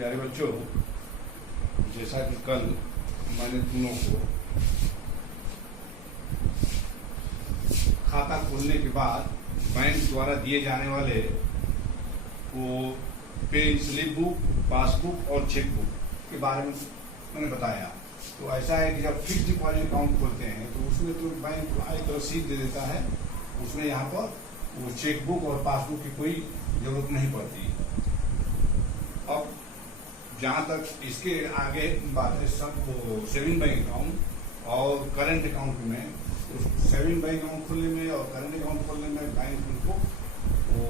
प्यारे बच्चों, जैसा कि कल मैंने तुम लोगों को खाता खोलने के बाद बैंक द्वारा दिए जाने वाले वो पे स्लिप बुक, पासबुक और चेक बुक के बारे में मैंने बताया। तो ऐसा है कि जब फिक्स डिपॉजिट अकाउंट खोलते हैं तो उसमें तो बैंक एक रसीद दे देता है, उसमें यहाँ पर वो चेक बुक और पासबुक की कोई जरूरत नहीं पड़ती। अब जहाँ तक इसके आगे बात है सब वो सेविंग बैंक अकाउंट और करंट अकाउंट में, सेविंग बैंक अकाउंट खोलने में और करंट अकाउंट खोलने में बैंक उनको वो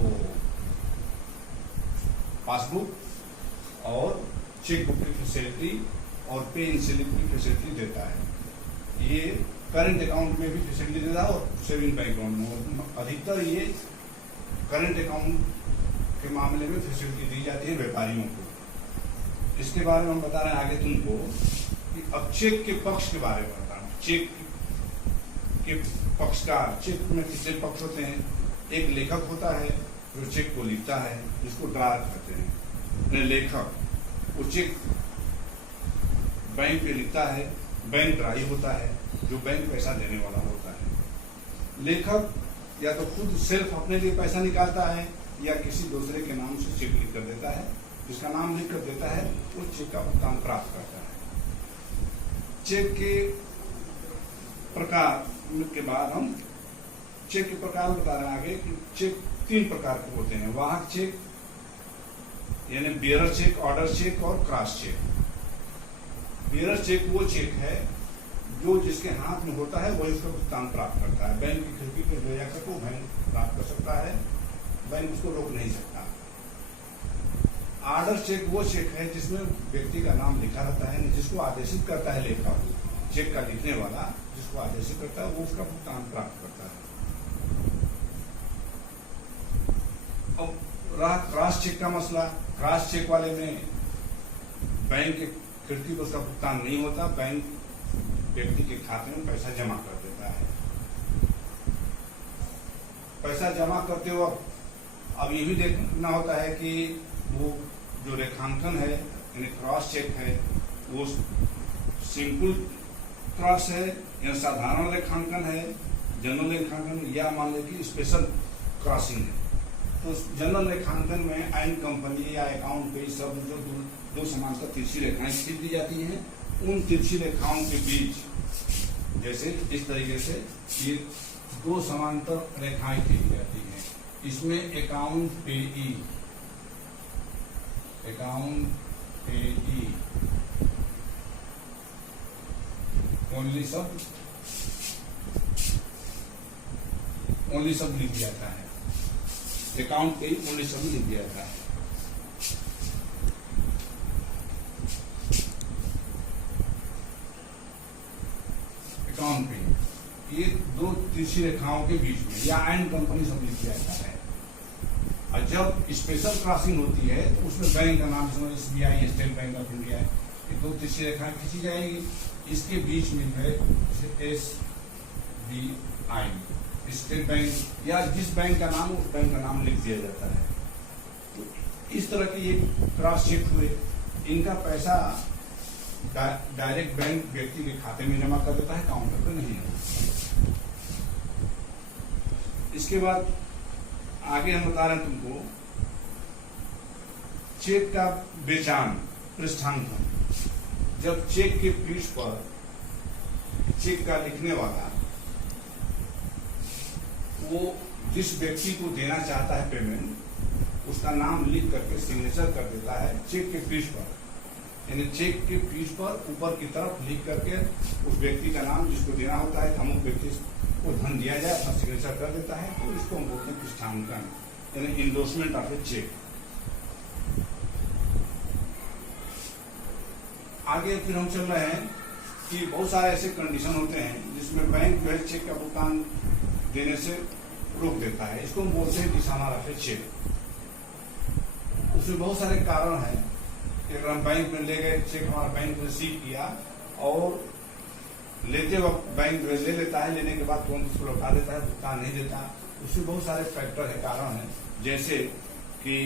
पासबुक और चेक बुक की फैसिलिटी और पे इन स्लिप की फैसिलिटी देता है। ये करंट अकाउंट में भी फैसिलिटी देता है और सेविंग बैंक अकाउंट में। अधिकतर ये करंट अकाउंट के मामले में फैसिलिटी दी जाती है व्यापारियों को। इसके बारे में हम बता रहे हैं आगे तुमको कि अब चेक के पक्ष के बारे में बता रहा हूँ। चेक के पक्षकार, चेक में कितने पक्ष होते हैं? एक लेखक होता है जो चेक को लिखता है, जिसको ड्रार कहते हैं। लेखक वो चेक बैंक पे लिखता है, बैंक ड्राई होता है जो बैंक पैसा देने वाला होता है। लेखक या तो खुद सेल्फ अपने लिए पैसा निकालता है या किसी दूसरे के नाम से चेक लिख कर देता है, जिसका नाम लिख कर देता है वो चेक का भुगतान प्राप्त करता है। चेक के प्रकार के बाद हम चेक के प्रकार बता रहे हैं आगे कि चेक 3 प्रकार के होते हैं। वाहक चेक यानी बियरर चेक, ऑर्डर चेक और क्रॉस चेक। बियरर चेक वो चेक है जो जिसके हाथ में होता है वही उसका भुगतान प्राप्त करता है। बैंक की खिड़की पर ले जाकर वो बैंक प्राप्त कर सकता है, बैंक उसको रोक नहीं सकता। ऑर्डर चेक वो चेक है जिसमें व्यक्ति का नाम लिखा रहता है, जिसको आदेशित करता है लेखक, चेक का लिखने वाला जिसको आदेशित करता है वो उसका भुगतान प्राप्त करता है। अब रहा क्रॉस चेक का मसला। क्रॉस चेक वाले में बैंक के खिड़की पर उसका भुगतान नहीं होता, बैंक व्यक्ति के खाते में पैसा जमा कर देता है। पैसा जमा करते वक्त अब ये भी देखना होता है कि वो जो रेखांकन है यानी क्रॉस चेक है वो सिंपल क्रॉस है या साधारण रेखांकन है, जनरल रेखांकन या मान लें कि स्पेशल क्रॉसिंग है। तो जनरल रेखांकन में आइन कंपनी या अकाउंट पे सब जो दो समांतर तिरछी रेखाएं खींच दी जाती हैं, उन तिरछी रेखाओं के बीच जैसे इस तरीके से ये 2 समांतर रेखाएं खींची जाती हैं। इसमें अकाउंट पेई ओनली सब लिख दिया जाता है। अकाउंट पे ओनली सब लिख दिया जाता है। अकाउंट पे ये 2 तिरछी रेखाओं के बीच में या आइन कंपनी सब लिख दिया जाता है। और जब स्पेशल क्रॉसिंग होती है तो उसमें बैंक का नाम समझ SBI, state bank of India है, ये 2 तिरछी रेखाएं खींची जाएगी। इसके बीच में है SBI, स्टेट बैंक या जिस बैंक का नाम उस बैंक का नाम लिख दिया जाता है। तो इस तरह के ये क्रॉस चेक हुए। इनका पैसा डायरेक्ट बैंक व्यक्ति के खाते में जमा कर देता है, काउंटर पे नहीं है। इसके बाद आगे हम बता रहे हैं तुमको चेक का बेचान पृष्ठांकन। जब चेक के पृष्ठ पर चेक का लिखने वाला वो जिस व्यक्ति को देना चाहता है पेमेंट, उसका नाम लिख करके सिग्नेचर कर देता है चेक के पृष्ठ पर, यानी चेक के पृष्ठ पर ऊपर की तरफ लिख करके उस व्यक्ति का नाम जिसको देना होता है, अमुक व्यक्ति को धन दिया जाए, अपना सिग्नेचर कर देता है। तो इसको हम बोलते हैं पृष्ठांकन यानी इंडोर्समेंट ऑफ ए चेक। आगे फिर हम चल रहे हैं कि बहुत सारे ऐसे कंडीशन होते हैं जिसमें बैंक जो है चेक का भुगतान देने से रोक देता है। इसको हम बोलते हैं डिसऑनर ऑफ ए चेक। उसमें बहुत सारे कारण हैं कि अगर हम बैंक में ले गए, चेक हमारा बैंक रिसीव किया और लेते वक्त बैंक ले लेता है, लेने के बाद तुरंत उसको लौटा देता है, भुगतान नहीं देता। उसमें बहुत सारे फैक्टर है, कारण है, जैसे कि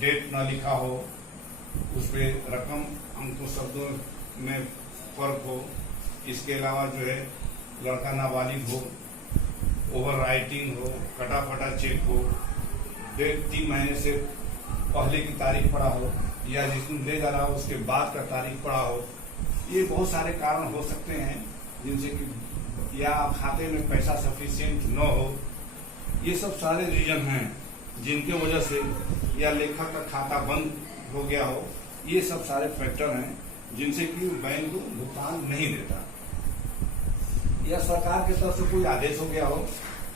डेट न लिखा हो, उस पर रकम अंकों शब्दों में फर्क हो, इसके अलावा जो है लड़का नाबालिग हो, ओवर राइटिंग हो, कटा फटा चेक हो, डेट 3 महीने से पहले की तारीख पड़ा हो, या जिसमें ले जा रहा हो उसके बाद का तारीख पड़ा हो। ये बहुत सारे कारण हो सकते हैं जिनसे कि या खाते में पैसा सफिशिएंट न हो। ये सब सारे रीजन हैं जिनके वजह से या लेखक का खाता बंद हो गया हो। ये सब सारे फैक्टर हैं जिनसे कि बैंक भुगतान नहीं देता, या सरकार की तरफ से कोई आदेश हो गया हो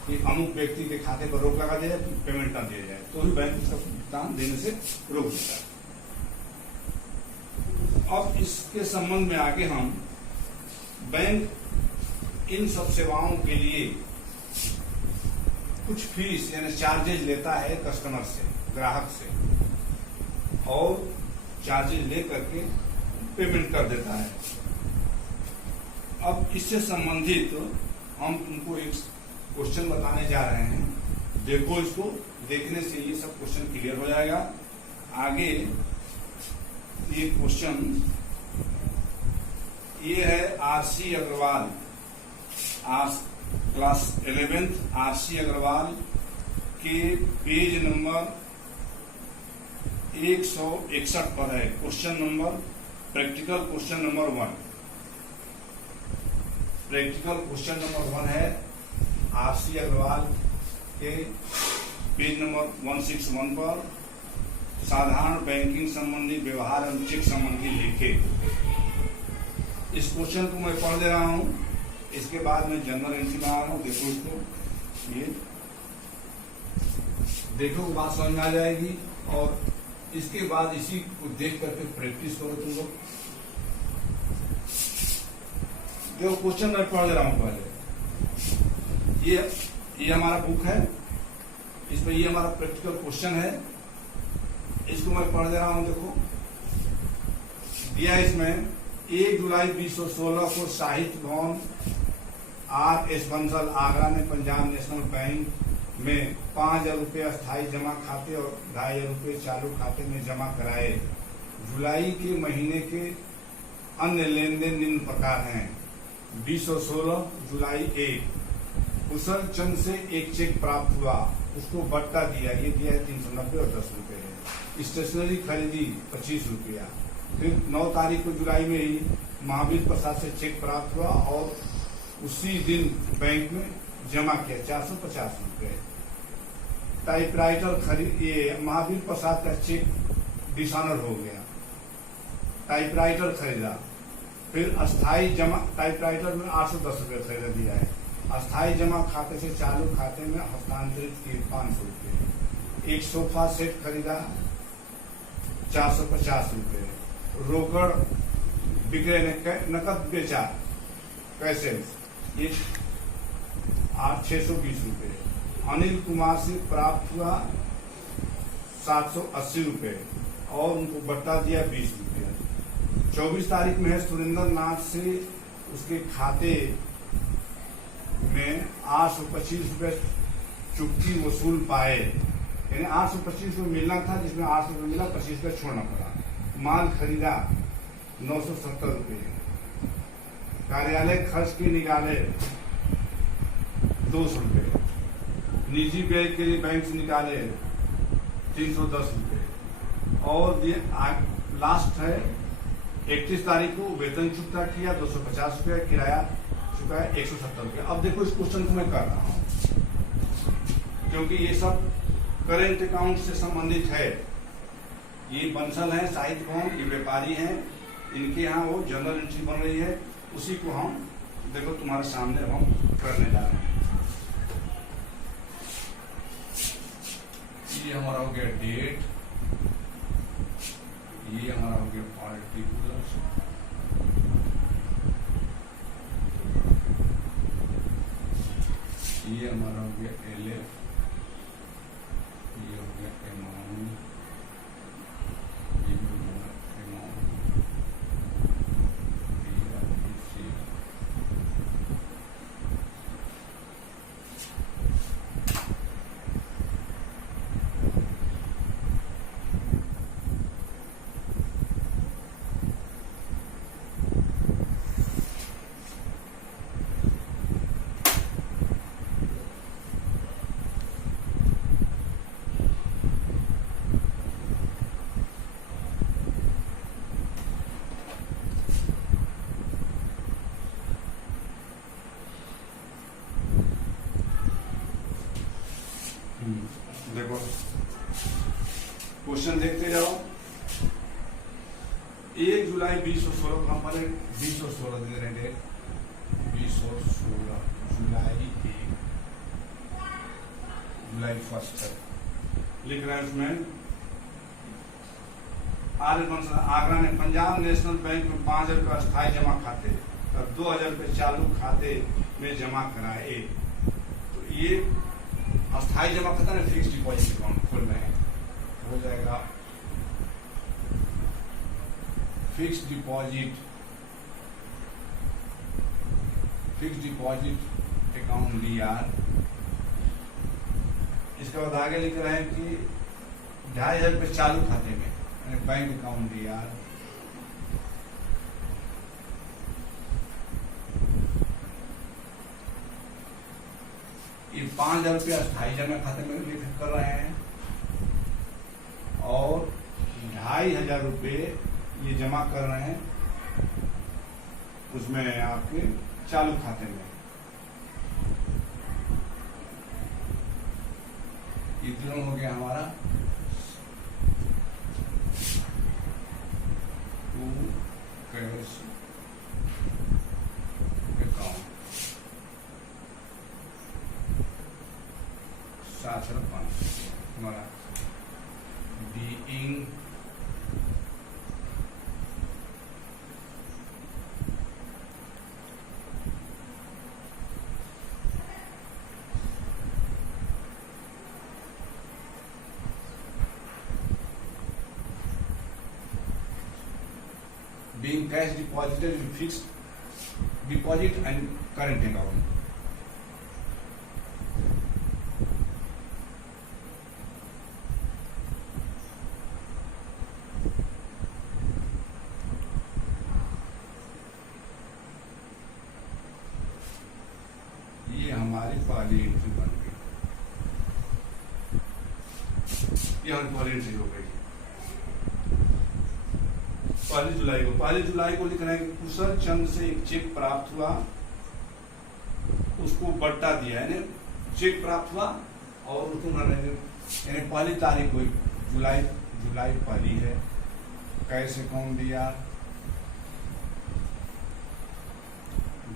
कि अमुक व्यक्ति के खाते पर रोक लगा दिया जाए, पेमेंट न दिया जाए, तो भी बैंक उसका भुगतान देने से रोक देता है। अब इसके संबंध में आगे हम बैंक इन सब सेवाओं के लिए कुछ फीस यानी चार्जेज लेता है कस्टमर से, ग्राहक से, और चार्जेज ले करके पेमेंट कर देता है। अब इससे संबंधित हम तुमको एक क्वेश्चन बताने जा रहे हैं। देखो, इसको देखने से ये सब क्वेश्चन क्लियर हो जाएगा। आगे ये क्वेश्चन ये है RC Agarwal, class 11th RC Agarwal के पेज नंबर 161 पर है। Question number practical question number 1, practical question number 1 है आरसी अग्रवाल के पेज नंबर 161 पर। साधारण बैंकिंग संबंधी व्यवहार एवं चेक संबंधी लिखे। इस क्वेश्चन को मैं पढ़ दे रहा हूं, इसके बाद मैं जनरल एंट्री बना रहा हूं। देखो इसको, ये देखो बात समझ में आ जाएगी, और इसके बाद इसी को देख करके प्रैक्टिस करो तुम लोग। देखो क्वेश्चन मैं पढ़ दे रहा हूं पहले। ये हमारा बुक है, इसमें ये हमारा प्रैक्टिकल क्वेश्चन है, इसको मैं पढ़ दे रहा हूं। देखो दिया इसमें 1 जुलाई 2016 को साहित्य भवन RS बंसल आगरा में पंजाब नेशनल बैंक में 5,000 रुपये अस्थायी जमा खाते और 2,500 रुपये चालू खाते में जमा कराए। जुलाई के महीने के अन्य लेन देन निम्न प्रकार हैं। 2016 जुलाई 1, कुशल चंद से एक चेक प्राप्त हुआ, उसको बट्टा दिया, ये दिया है 390 और 10 रुपये। स्टेशनरी खरीदी 25 रुपया। फिर 9 तारीख को जुलाई में ही महावीर प्रसाद से चेक प्राप्त हुआ और उसी दिन बैंक में जमा किया 450 रुपये। टाइपराइटर खरीद, ये महावीर प्रसाद का चेक डिसऑनर हो गया, टाइपराइटर खरीदा। फिर अस्थायी जमा, टाइपराइटर में 810 रुपये खरीदा दिया है। अस्थायी जमा खाते से चालू खाते में हस्तांतरित किए 500 रुपये। एक सोफा सेट खरीदा 450 रुपये। रोकड़ बिक्रे नकद बेचा कैसे, ये 620 रुपये। अनिल कुमार से प्राप्त हुआ 780 रुपये और उनको बट्टा दिया 20 रुपये। 24 तारीख में है सुरेंद्र नाथ से उसके खाते में 825 रुपये चुकती वसूल पाए, यानी 825 रुपये मिलना था, जिसमें 800 रुपये मिला, 25 रुपये छोड़ना पड़ा। माल खरीदा 970 रुपये। कार्यालय खर्च के निकाले 200 रुपये। निजी व्यय के लिए बैंक से निकाले 310 रुपये। और लास्ट है 31 तारीख को वेतन चुकता किया 250 रुपये, किराया चुकाया 170 रुपये। अब देखो इस क्वेश्चन को मैं कर रहा हूँ क्योंकि ये सब करेंट अकाउंट से संबंधित है। ये बंसल है साहित्य भवन, ये व्यापारी हैं, इनके यहाँ वो जनरल एंट्री बन रही है, उसी को हम देखो तुम्हारे सामने हम करने जा रहे हैं। ये हमारा हो गया डेट, ये हमारा हो गया पार्टिकुलर, ये हमारा हो गया LF, ये हो गया अमाउंट, ये हो गया अमाउंट, देखो क्वेश्चन देखते जाओ। 1 जुलाई 2016 को हम पहले 2016 दे रहे हैं, 2016 जुलाई 1 है, लिख रहे हैं उसमें आगरा ने पंजाब नेशनल बैंक में 5,000 रुपये अस्थायी जमा खाते और 2,000 रुपये चालू खाते में जमा कराए। तो ये अस्थायी जमा खाता ना फिक्स डिपॉजिट अकाउंट खोल रहे हैं, हो जाएगा फिक्स डिपॉजिट अकाउंट लिया। इसके बाद आगे लिख रहे हैं कि 2,500 रुपये चालू खाते में बैंक अकाउंट लिया। ये 5,000 रुपये अस्थायी जमा खाते में लिख कर रहे हैं और 2,500 रुपये ये जमा कर रहे हैं उसमें आपके चालू खाते में। ये तीनों हो गया हमारा कैश अकाउंट। 7,500 हमारा being being cash deposited in fixed deposit and current account. ये हमारी पहली एंट्री बन गई, ये हमारी पहली एंट्री हो गई। 1 जुलाई को लिख रहे हैं कि कुशल चंद से एक चेक प्राप्त हुआ, उसको बट्टा दिया, यानी चेक प्राप्त हुआ और उसको यानी पहली तारीख हुई जुलाई पहली है, कैश अकाउंट दिया,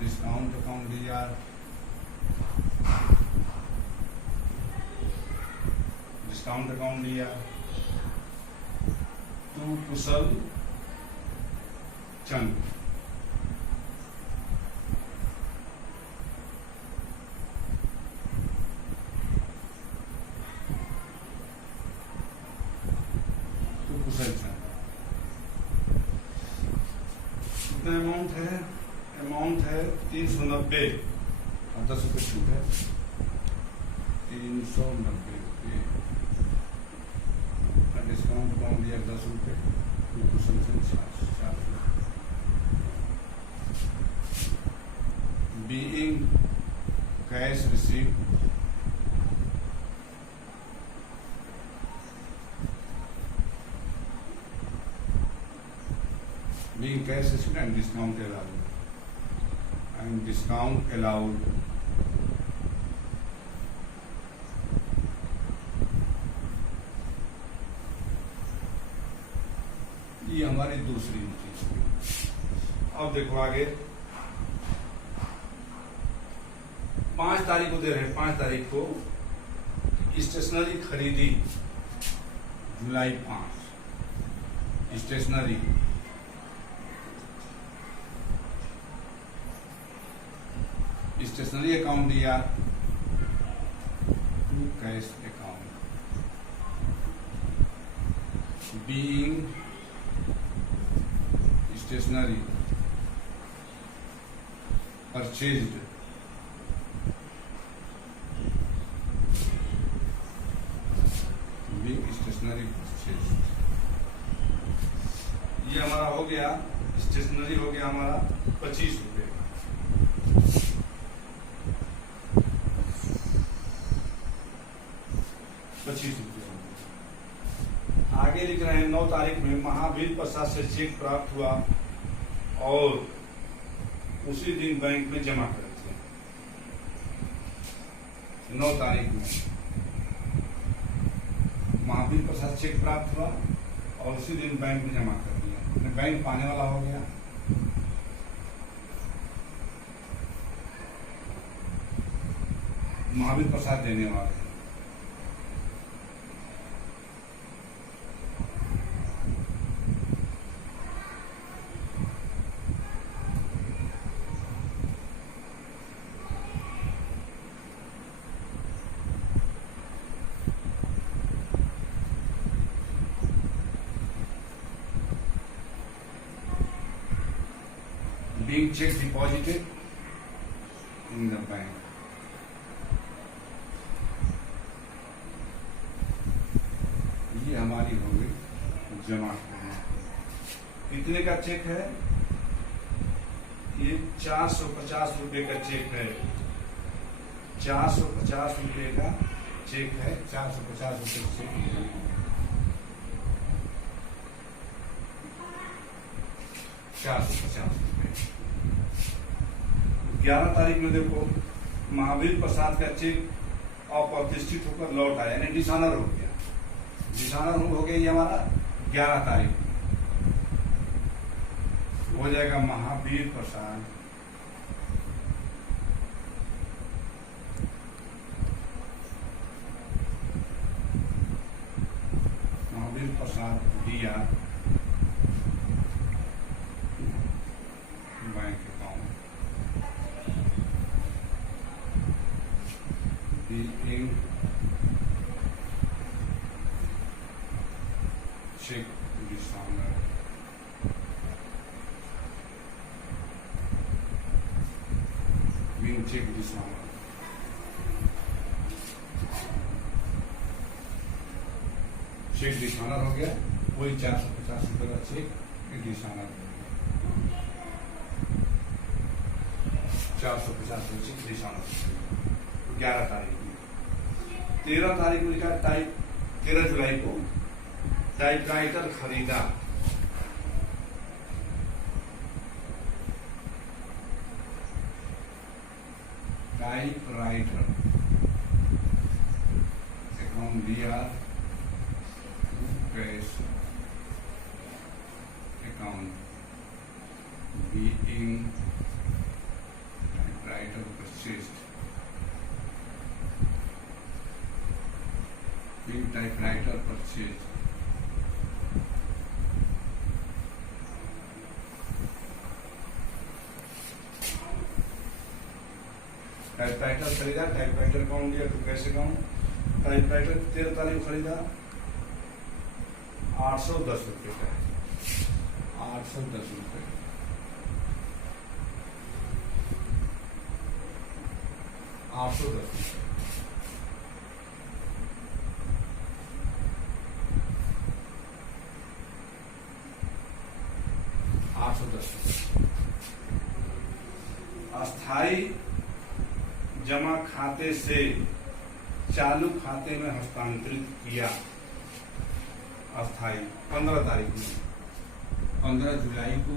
डिस्काउंट अकाउंट दिया, टू कुशल चंद कितना अमाउंट है 390 और 10 रुपये छूट है, 390 रुपये डिस्काउंट अकाउंट दिया 10 रुपये, कुशल चंद 4 रुपये। Being cash received and discount allowed ये हमारी दूसरी चीज। अब देखो आगे 5 तारीख को दे रहे हैं, 5 तारीख को स्टेशनरी खरीदी जुलाई 5, स्टेशनरी अकाउंट दिया, to cash account, being stationery purchased stationery purchase. ये हमारा हो गया स्टेशनरी, हो गया हमारा 25 रुपये। आगे लिख रहे हैं 9 तारीख में महावीर प्रसाद से चेक प्राप्त हुआ और उसी दिन बैंक में जमा करे थे। 9 तारीख में महावीर प्रसाद चेक प्राप्त हुआ और उसी दिन बैंक में जमा कर दिया, बैंक पाने वाला हो गया। महावीर प्रसाद देने वाले। Being check deposited in the bank. ये हमारी हो गई जमा करना। कितने का चेक है? ये 450 रुपए का चेक है। 450 रुपए का चेक है। 450 रुपए चेक। 450 रुपए। 11 तारीख में देखो महावीर प्रसाद का चेक अप्रतिष्ठित होकर लौट आया, यानी डिसऑनर हो गया। डिसऑनर हो गया ये हमारा 11 तारीख हो जाएगा। महावीर प्रसाद दिया bank account being check dishonor being check dishonor cheque dishonour हो गया। वही 450 रुपए का चेक डिसऑनर हो गया। 450 रुपए चेक डिसऑनर 11 तारीख में। 13 तारीख को लिखा 13 जुलाई को टाइपराइटर खरीदा। टाइपराइटर अकाउंट दिया cash account being typewriter purchased being typewriter purchased typewriter खरीदा। टाइपराइटर अकाउंट दिया तो कैसे अकाउंट। टाइपराइटर 13 तारीख खरीदा 810 रुपए का है। 810 रुपए 810 अस्थाई जमा खाते से चालू खाते में हस्तांतरित किया। अस्थाई 15 तारीख में 15 जुलाई को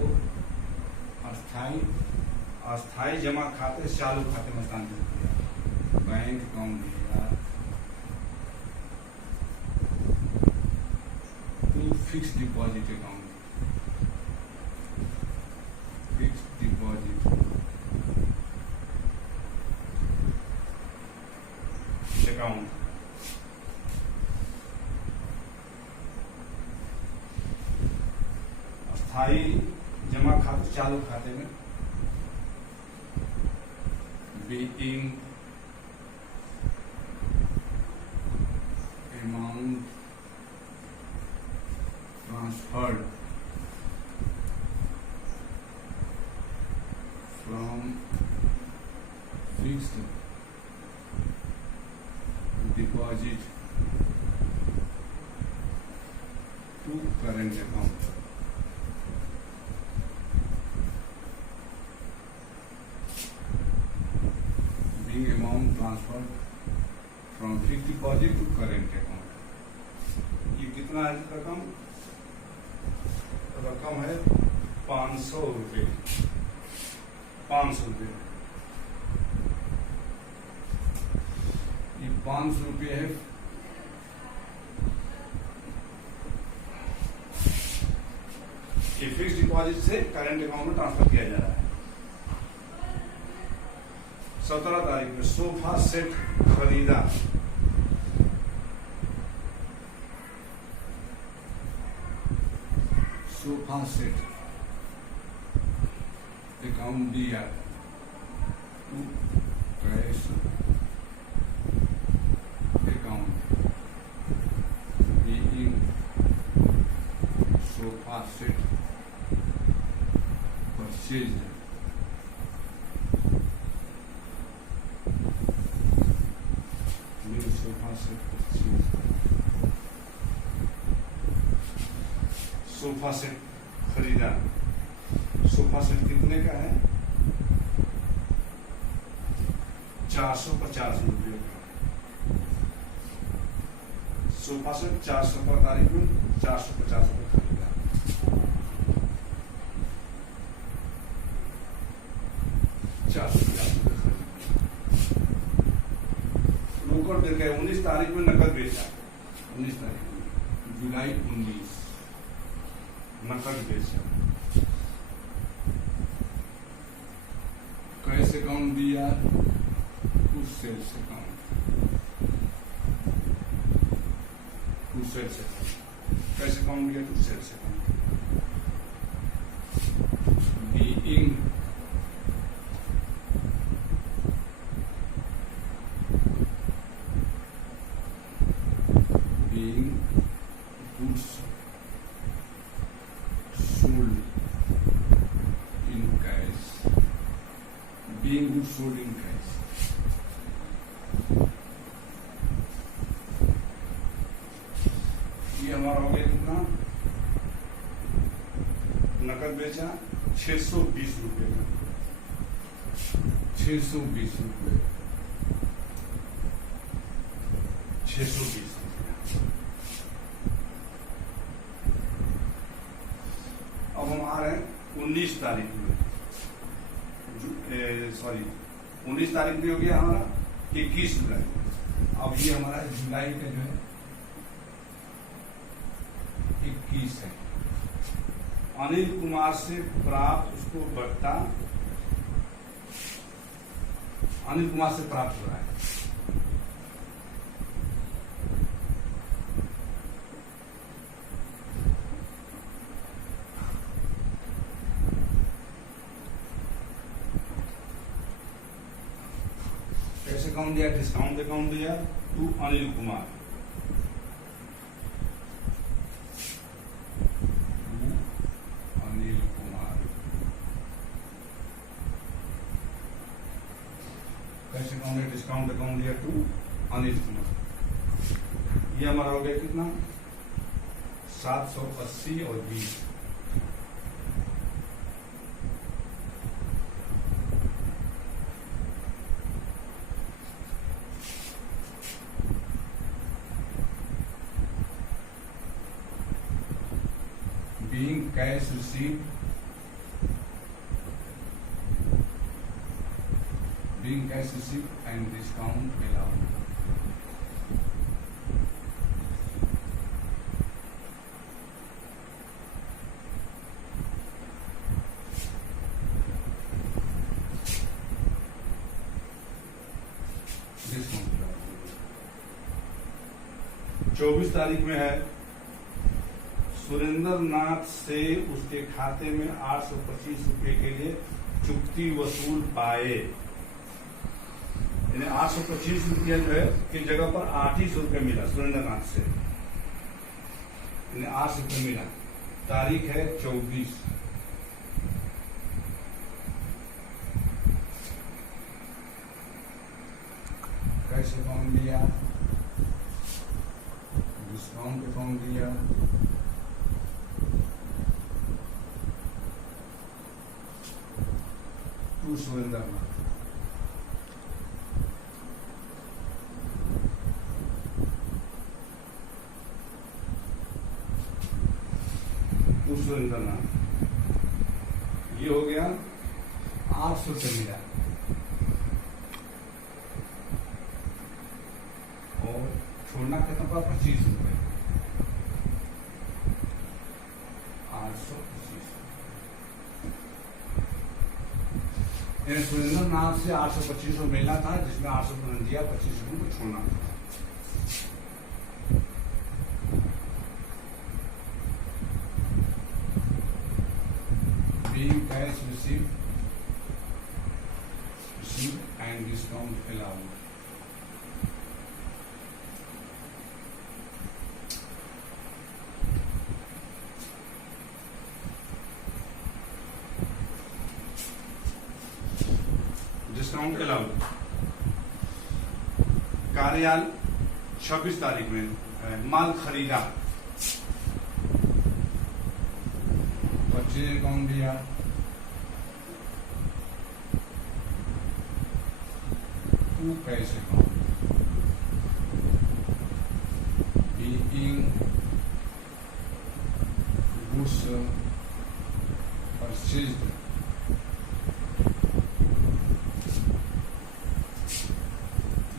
अस्थाई जमा खाते से चालू खाते में हस्तांतरित किया। बैंक अकाउंट दिया to fix deposit account. Fix deposit account अस्थाई जमा खाते चालू खाते में being amount transferred from fixed deposit to current account। Being amount transferred from fixed deposit to current account। ये कितना है रकम? रकम है 500 रुपये। 500 रुपये ये 500 रुपये है डिपॉजिट से करंट अकाउंट में ट्रांसफर किया जा रहा है। 17 तारीख में सोफा सेट खरीदा, सोफा सेट अकाउंट दिया, cash account sofa set purchase, sofa set purchase, sofa set खरीदा। सोफा सेट कितने का है? 450 रुपये का। सोफा सेट 400 तारीख में 450 रुपये खरीदा। रोकड़ बिल गए 19 तारीख में नकद बेचा, 19 तारीख में जुलाई 19 नकद बेचा। कैश अकाउंट दिया, कुछ सेल्स अकाउंट, कुछ सेल्स अकाउंट, कैश अकाउंट दिया, कुछ sales account. Being goods sold in cash, being goods sold in cash। ये हमारा हो गया कितना? नकद बेचा 620 रुपये का, 620 रुपये, 620। अब हम आ रहे हैं 19 तारीख में, सॉरी 19 तारीख भी हो गया हमारा, 21 जुलाई। अब ये हमारा जुलाई का जो है 21 है। अनिल कुमार से प्राप्त, उसको बट्टा अनिल कुमार से प्राप्त हो रहा है। कैसे अकाउंट दिया? डिस्काउंट अकाउंट दिया टू अनिल कुमार, अनिल कुमार। कैसे अकाउंट दिया? डिस्काउंट अकाउंट दिया टू अनिल कुमार। ये हमारा हो गया कितना? 780 और 20। being cash received, being cash received and discount allowed। Discount 24 तारीख में है, सुरेंद्र नाथ से उसके खाते में 825 रुपए के लिए चुकती वसूल पाए। यानी 825 रुपया जो है की जगह पर 800 रुपये मिला सुरेंद्र नाथ से, यानी 8 रुपये मिला। तारीख है 24। कैश अकाउंट दिया, डिस्काउंट अकाउंट दिया, सुरेंद्र नाथ। सुरेंद्र नाथ ये हो गया 800 रुपये मिला, और छोड़ना कितना पड़ा? 25 रुपये, 825। सुरेंद्रनाथ से 825 मिलना था, जिसमें 800 दिया, 25 को छोड़ना था। Being cash received and discount allowed. Discount allowed. कार्यालय 26 तारीख में माल खरीदा, 25 अकाउंट दिया, to cash account, being goods purchased,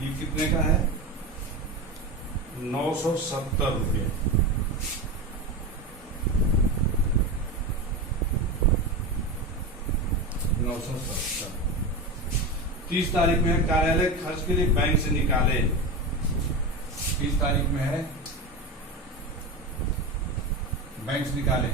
ये कितने का है? 970 रुपये। 970। 30 तारीख में है कार्यालय खर्च के लिए बैंक से निकाले, 30 तारीख में है बैंक से निकाले,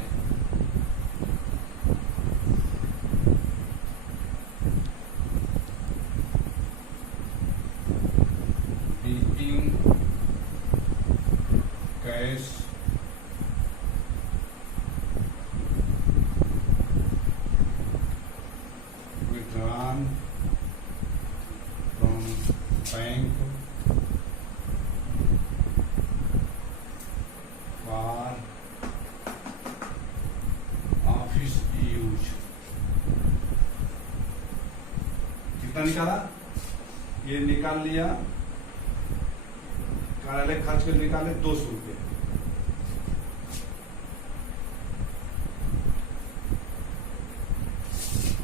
cash withdrawn from bank for office use। कितना निकाला? ये निकाल लिया, कार्यालय खर्च के निकाले 200 रुपये।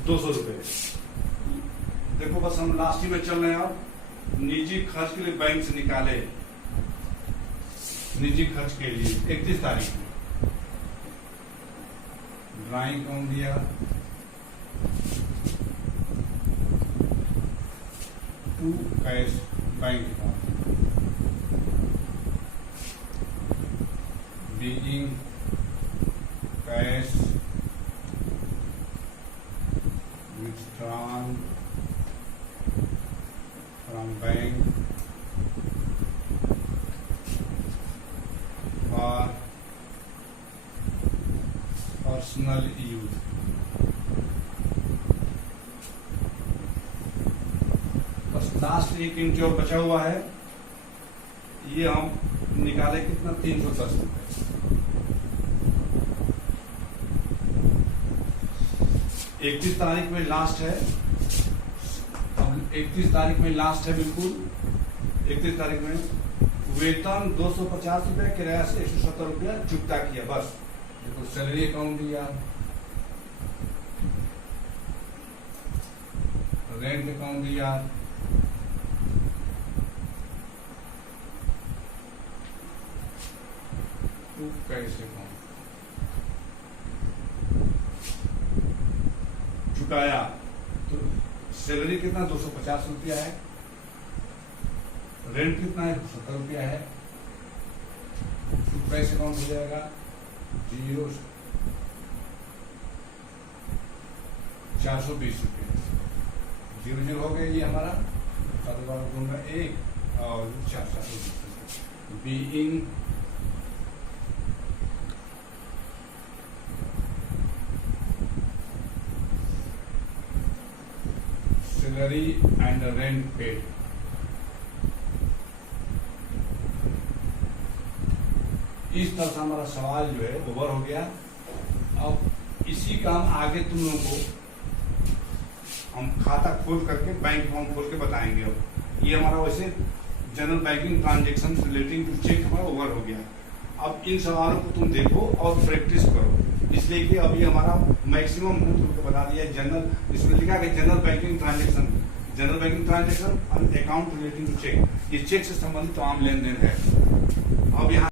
200 रुपये। देखो बस हम लास्ट ही में चल रहे हैं। अब निजी खर्च के लिए बैंक से निकाले, निजी खर्च के लिए 31 तारीख में ड्राइंग कौन दिया, to cash bank account, being cash withdrawn from bank for personal use। बस लास्ट एक इंच और बचा हुआ है, ये हम निकाले कितना? 310 रुपये। 31 तारीख में लास्ट है, अब 31 तारीख में लास्ट है बिल्कुल। 31 तारीख में वेतन 250 रुपया, किराया से 170 रुपया चुकता किया, बस। देखो सैलरी अकाउंट दिया, रेंट अकाउंट दिया, टू कैश अकाउंट चुकाया। तो सैलरी कितना? 250 रुपया है, रेंट कितना है? 70 रुपया है, टू कैश अकाउंट हो जाएगा 420 रुपये। 0 हो गया ये हमारा 1 और 420। Being salary and rent paid. इस तरह से हमारा सवाल जो है ओवर हो गया। अब इसी का हम आगे तुम लोगों को हम खाता खोल करके बैंक अकाउंट खोल के बताएंगे। अब ये हमारा वैसे general banking transaction relating to cheque हमारा ओवर हो गया। अब इन सवालों को तुम देखो और प्रैक्टिस करो, इसलिए कि अभी हमारा मैक्सिमम हमने तुमको बता दिया। जनरल इसमें लिखा है general banking transaction and account relating to cheque, ये चेक से संबंधित तमाम लेन देन है। अब यहाँ